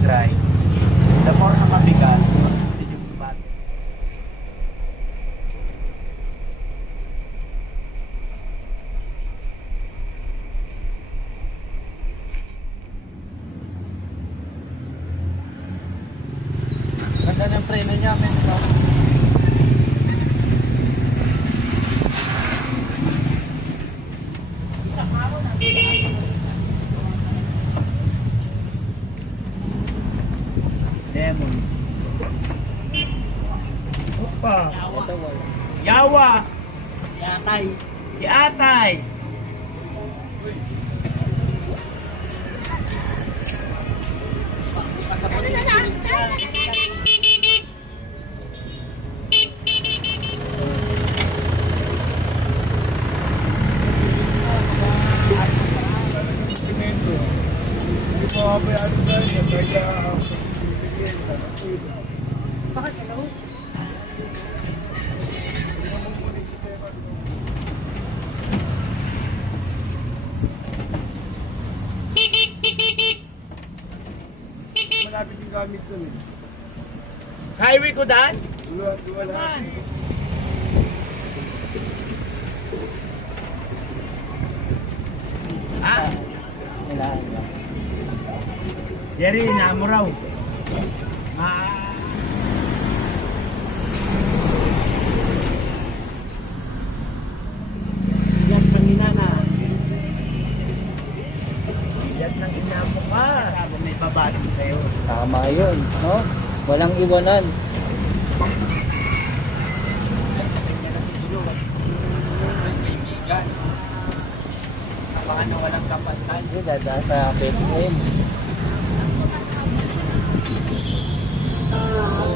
dry, the more na mabigat, yung battery. Ganda ng preno niya, men. Lemon. Opa. Yawa. Yatay. Yatay. Bakit hello? Malapit yung gamit ko eh. Highway ko daan? Wala. Ah? Kailangan lang. Jerry, naamo raw. Ah. Yan, panginana. Yan ng inamo ka. May babati sa'yo. Tama yun, no? Walang iwanan. Baka na walang kapatid. Hindi, dadaan sa basic na yun.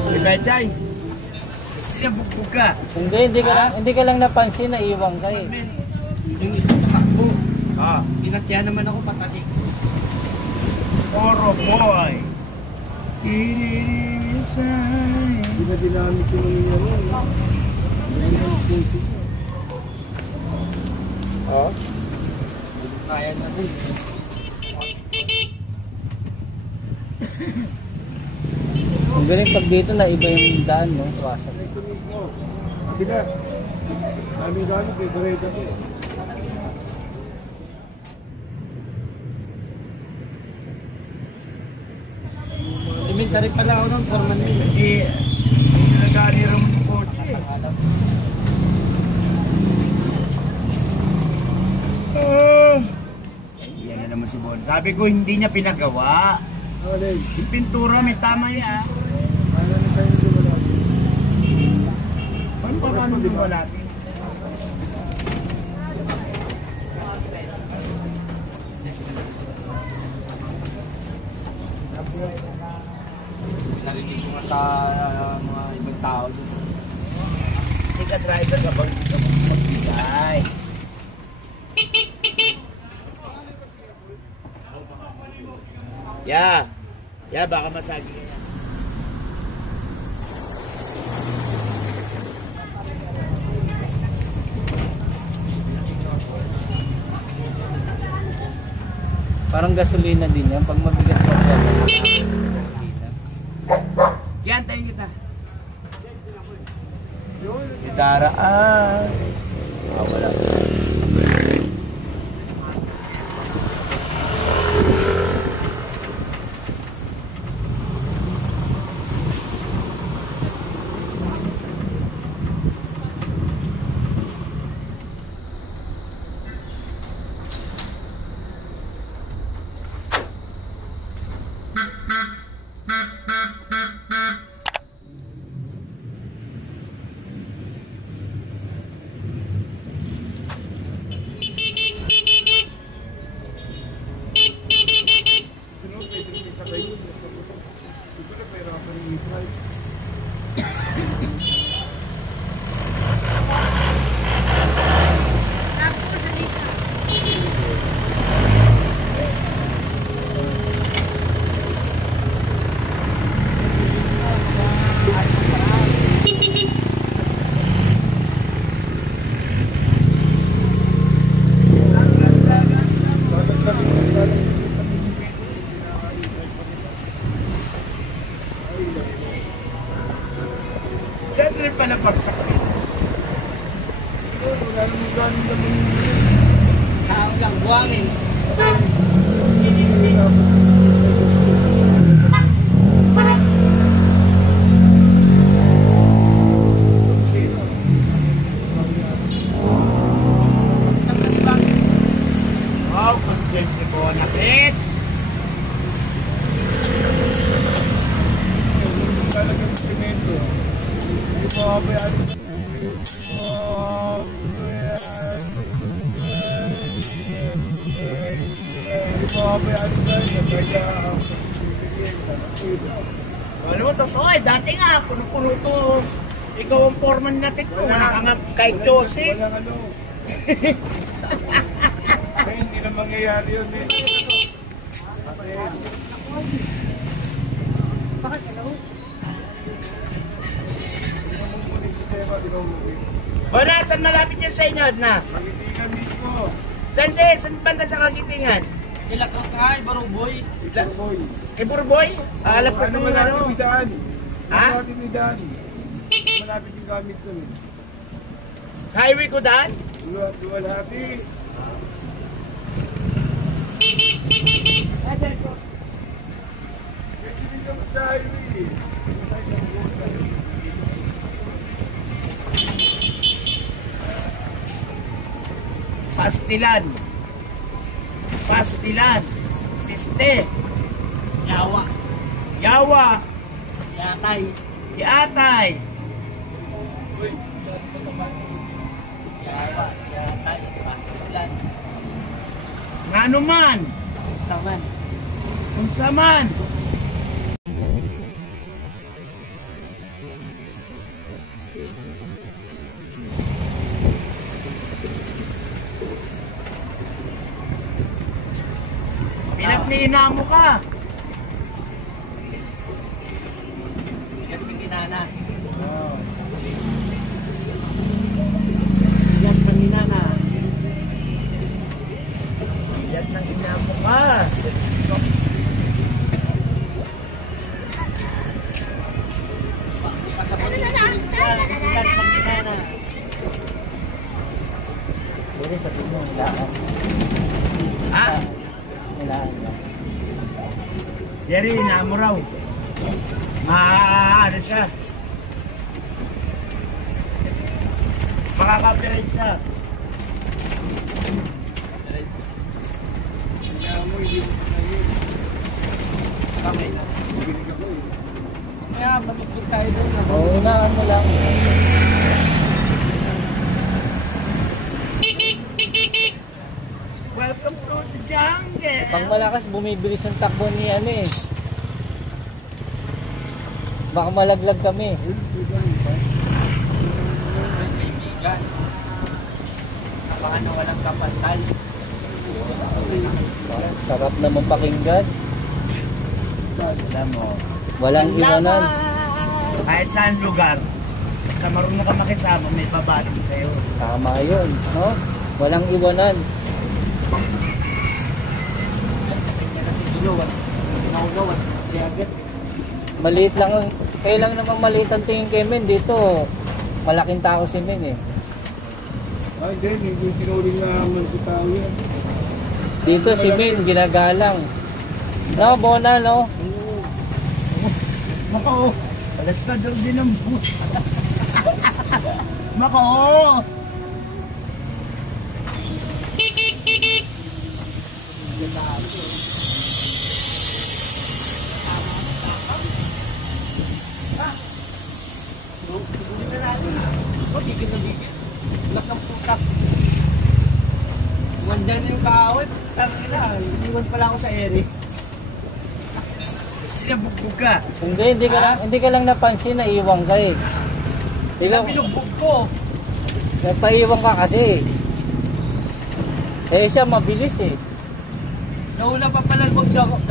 Si Betchay. Sige, bugbog ka. Hindi ka lang napansin na iwang ka eh. Yung isang takbo, Ah. pinatya naman ako patalik. Oro boy. Inisay. Hindi na dinamit yung nangyayari. Oh. Kaya na rin. Ang galing pag dito na iba yung daan, no? Wasak. Sila. Aming gamit eh. Gareda ko. Elementary pala ako ng Forman Mill. Hindi. Nagani rin ng kotse. Yan na naman si Bon. Sabi ko hindi niya pinagawa. Alay. Yung pintura may tama yan. Ano na tayo nito wala? Paano din wala? Narinig ko nga sa mga ibang tao dito. Hindi ka driver ka bang dito magbigay? Yeah, baka masagi ka yan. Parang gasolina din yan. Pag mabigat pa siya. Yan, tayo kita. Idaraan. Wala. rin pala bagsak rin. Wala naman gano'n naman. Tao lang, buwangin. Wow, konsensya ko nakit. Talagang simento. Hindi mo kabayaan. Hindi mo kabayaan tayo. Kaya Alam mo, totoo eh. Dati nga, puno-puno to. Ikaw ang foreman natin ko. Nakangap kay Jose. walang ano. Kaya hindi na mangyayari yun. Bakit hello? Wala, saan malapit yan sa inyo na? Magitingan mismo. Saan di? Saan banda sa Kagitingan? Ilak lang kay, Baruboy. Boy. Eh, Burboy? Alam ko Ano nung malapit ano. yung daan? Ha? Malapit yung daan. Malapit yung gamit ko. Highway ko daan? Luwalhati. Pwede din naman sa highway. Pastilan. Pastilan. Piste. Yawa. Yawa. Yatay. Yatay. Yawa. Yatay. Pasulan. Ngano man. Saman. Kung saman. Pinagnina mo ka. Yan si Ginana. Yan si Ginana. Yan nang ina mo ka. Pasapot yung sulit ka. Yan si Ginana. Pwede sa puno, nilaan. Ha? Nilaan lang. Jerry, ina mo raw. Ano siya? Makaka-operate siya. Kaya mo, hindi mo sinayin. Kamay na. Binig ako eh. Kaya matutulog tayo doon. Oo, unaan mo lang. Welcome to the jungle. Pag malakas, bumibilis ang takbo ni ano eh. Baka malaglag kami. Kaibigan. Baka na walang kapantay. Sarap naman pakinggan. Alam mo, Walang iwanan. kahit saan lugar, sa marunong ka makisama, may babating sa'yo. Tama yun, no? Walang iwanan. Kanya na si Duluwan. Pinaugawan. Kaya agad. Maliit lang. Kaya lang naman maliit ang tingin kay Men dito. Malaking tao si Men eh. Ay, hindi sinuling na naman si tao yan. Dito si Men ginagalang. No, Bona, no? Mako, alas na daw din ang bus. Mako! Gigit na gigit. Lak ng putak. Wanda na yung kaaway. Tangina. Iniwan pala ako sa ere. Sinabugbog ka. Hindi ka lang napansin na iwang ka eh. Ikaw, Binugbog ko. napaiwang ka kasi. Eh siya mabilis eh. Nauna pa pala magdampot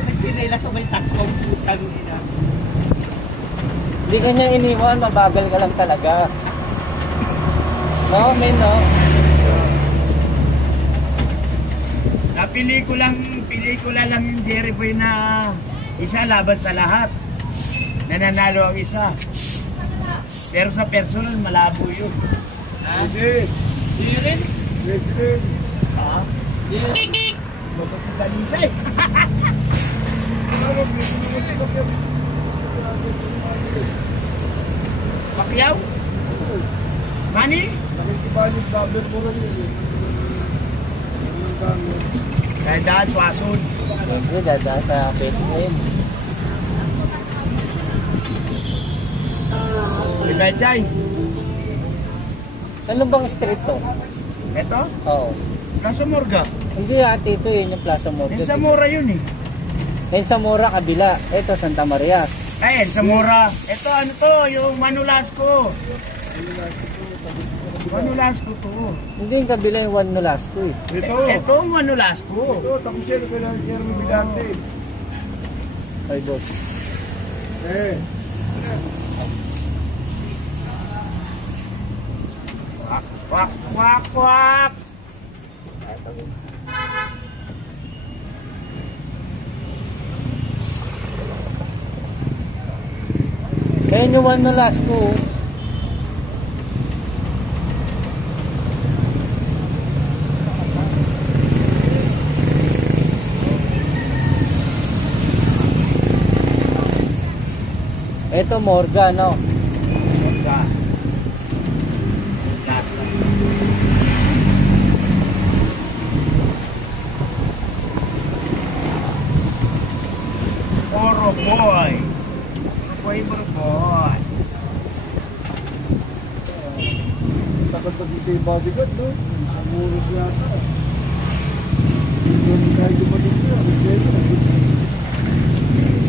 at pinela sa may taklong putang ina. Hindi ka niya iniwan, mabagal ka lang talaga. No, Men, no? Na pelikula lang yung Jerry Boy na isa laban sa lahat. Nananalo ang isa. Pero sa personal, malabo yun. Hindi. Hindi rin. Hindi. Ha? Mapagdalisa eh. Pakyaw? Mani? Nakikipalik cover mo rin yun. Yung gamit. Kaya dahil swason. Siyempre, dadaan sa Facebook. Ibay Jai. Ano bang street to? Ito? Oo. Nasa Morga. Hindi ate ito yun yung Plaza Morgan. Yung sa Mora yun eh. Ayun sa Mora, kabila. Ito, Santa Maria. Ayun, sa Mora. Ito ano to, yung Manulasco. Manulasco to. Hindi yung kabila yung Juan Nolasco eh. Ito. Ito, Manulasco. Ito, tapos yan. Kailangan niya rin bidante. Ay, boss. Eh. Kwak, kwak, kwak, kwak. Ayun yung Juan Nolasco. Ito Morga, no? Morga. Oro boy. Oro boy. Takot pag ito yung bodyguard, no? Sa muros yata. Ito yung kahit yung matindi.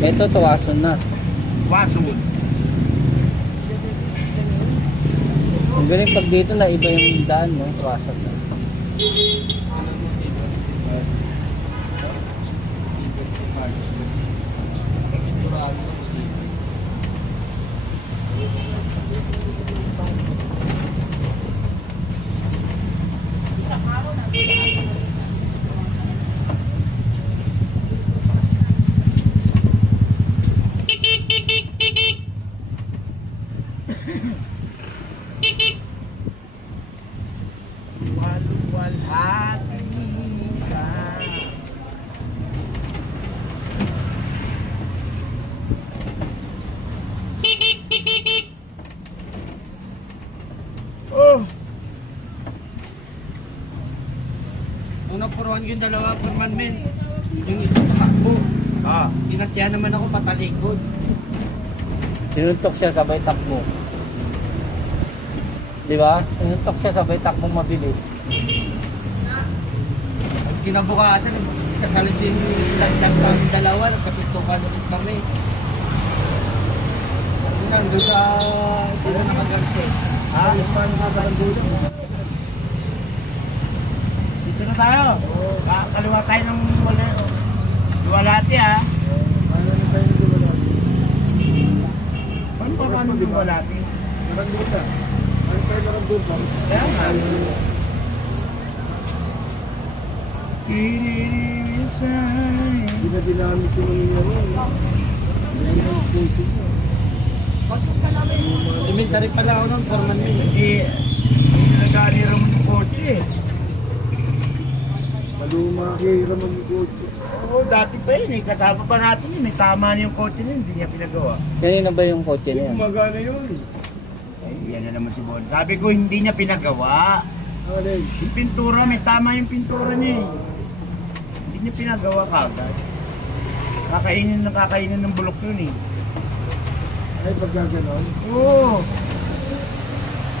Ito tuwason na. Wasun. Ang galing pag dito na iba yung daan, no? Tuwason na. Waluwalhati ka. Oh, Unang puruan yung dalawa per man men. Yung isang tatakbo. ah, Pinatya naman ako patalikod. Sinuntok siya sabay takbo. Di ba? Sinuntok siya sabay takbo mabilis. Ang kinabukasan, kasalisin yung landas kami dalawa. Nagkasuntukan ulit kami. Yun ang doon sa dito nakagarte. ha? Dito na tayo. Kaliwa tayo ng Duwalati ha. Ano na tayo nito ba natin? Paano pa paano yung Duwalati? Naranduta. Ano tayo naranduta? Kaya nga. Iniisay. Hindi na dinamit yung mga ano. Hindi na puso niya. Elementary pala ako nun, per man men. Hindi nag-aari rin ng kotse. Malumaki naman yung kotse. Oo, dati pa yun eh. Kasama pa natin yun. May tama na yung kotse na yun. Hindi niya pinagawa. Kanina ba yung kotse Hindi niya? gumagana yun. Ay, yan na naman si Bon. Sabi ko hindi niya pinagawa. Alay. Yung pintura, may tama yung pintura niya eh. Hindi niya pinagawa kagad. Kakainin ng bulok yun eh. Ay, pagkaganon. Oo.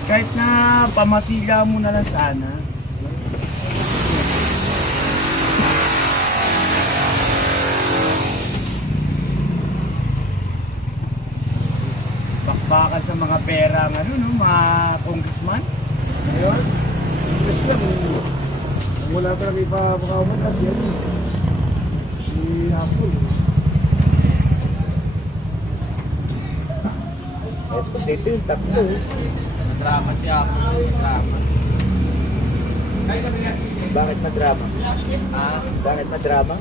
Kahit na pamasila mo na lang sana. Bakbakan sa mga pera ng ano, no, mga congressman. Ngayon, English lang. Kung wala talaga ipapakawakas yan. Si Apple. Dito yung tatlo. Drama siya ako. Drama. Bakit madrama? Ah, Bakit madrama?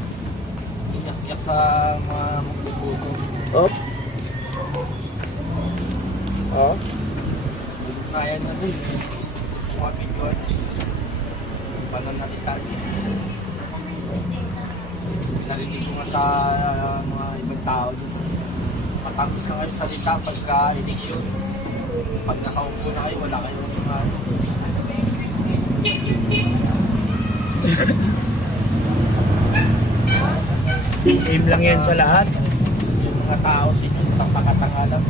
iyak-iyak sa mga magbubuto. Oh. Oh. kaya na rin. Mga videoan. Pananalitan. Narinig ko nga sa mga ibang tao dito. Matapos na kayo salita pagka eleksyon. Pag nakaupo na kayo, wala kayo mga Same lang yan sa lahat. yung mga tao sa inyo, pagpakatangalan.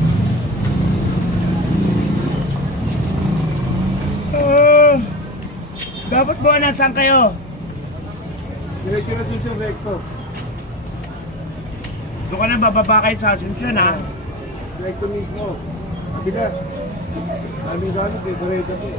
Dapat buwanan, saan kayo? Diretso na dun sa recto. Doon ka na bababa kayo sa Asuncion, ha? Recto mismo. Sabi na. Daming gamit eh. Diretso to.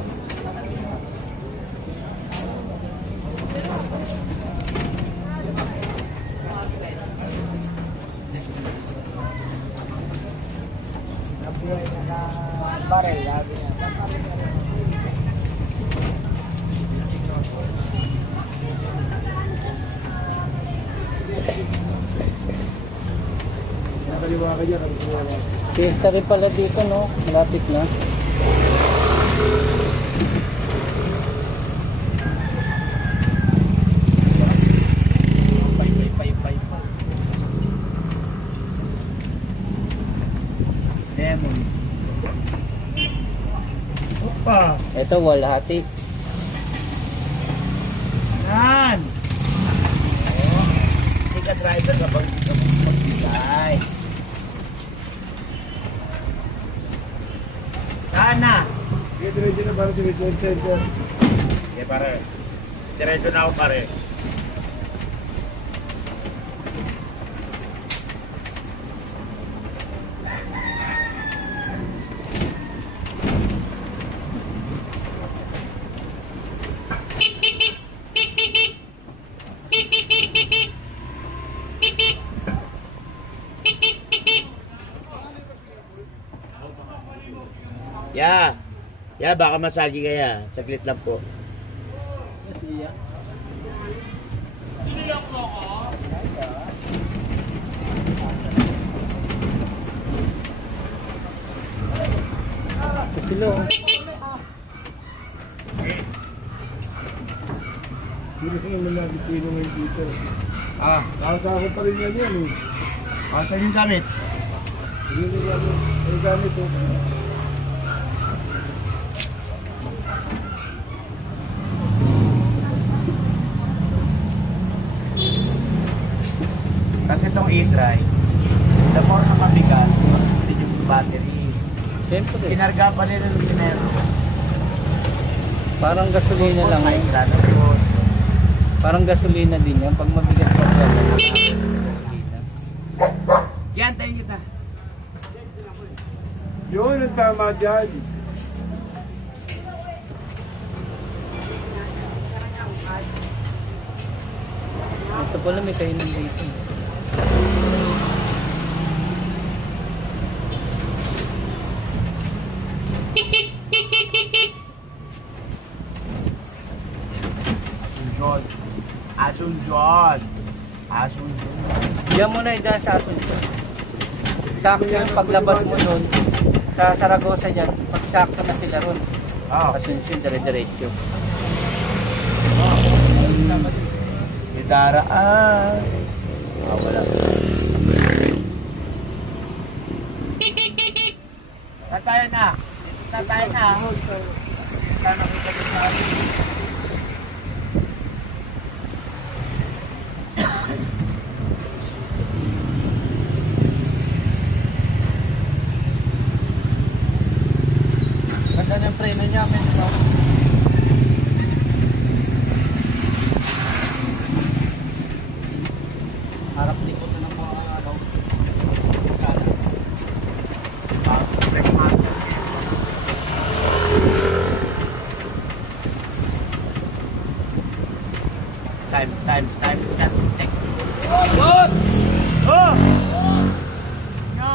Barel, lagi na. Nakaliwa ka dyan. Fiesta rin pala dito, no? Malapit na. Lemon. Opa. Ito, Walhati. Yan. Hindi ka driver kapag hindi ka magbigay. Sana. Sige, diretso na para sa Rizal Center. Sige pare. Diretso na ako pare. Ya, baka masagi kaya. Saglit lang po. Kasilo. Hindi ko naman nabitino ngayon dito. Ah, Nakasako pa rin yan yan eh. saan yung gamit? Hindi na gamit. Ay gamit oh. Kasi itong e-drive, the more na mabigat, mas sulit yung battery. Siyempre. Kinarga pa rin ng dinero. Parang gasolina lang. Ay, Eh. lalo po. Parang gasolina din yan. Pag mabigat pa gasolina. Yan, tayo kita. Yun ang tama dyan. Ito pala may kainan dito. Asuncion. Asuncion. Diyan mo na idaan sa Asuncion. Sakto yung paglabas mo doon. Sa Saragosa dyan. Pagsakto na sila ron. Oh, Asuncion, dire-diretso. idaraan. Wala. Tatayo na. Tatayo na. Sana kita sa atin. Ganda ng preno niya, men. Harap likod na ng mga ano. Time. Good! Oh! No.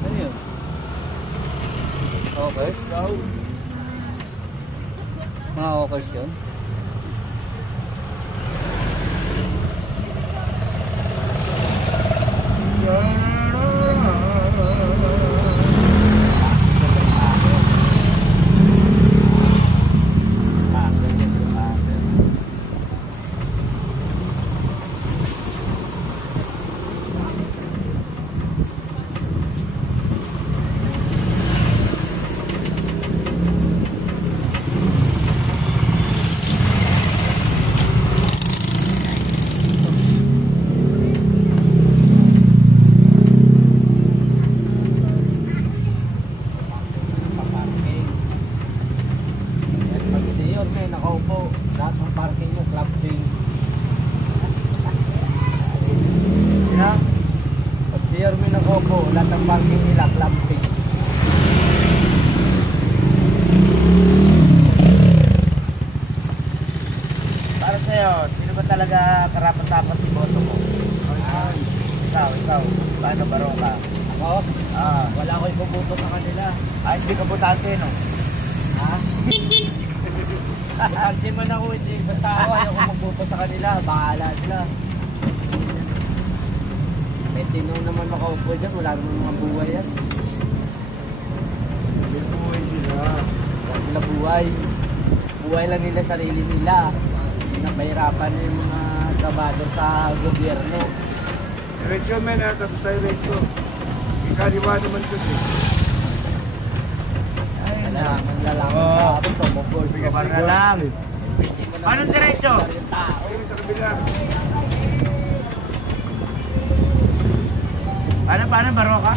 Ano yun? Okers? Mga okers yun? ang parking nila, clamping. Para sa'yo, sino ba talaga karapat-dapat si boto mo? Ikaw. Paano barong ka? Ako? Wala ko ibubuto sa kanila. Hindi ka butante, no? Ha? Hindi man ako hindi ibang tao, ayaw ko magbuto sa kanila, bahala sila. May tinaw naman makaupo dyan, wala naman mga buhay yan. May buhay sila. Wala sila buhay. Buhay lang nila sarili nila. Napahirapan na yung mga trabaho sa gobyerno. Diretso men ha, tapos tayo diretso. Ikaliwa naman ko siya. Kailangan lalaman sa akin, tumupol. Para na lang. Paano diretso? Ayun sa kabila. Paano baro ka?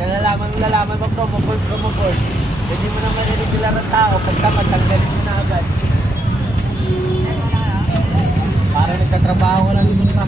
Nalalaman pag tumupol. Hindi mo na mariregular ang tao, pagka tanggalin mo na agad. Para nagtatrabaho ka lang dito sa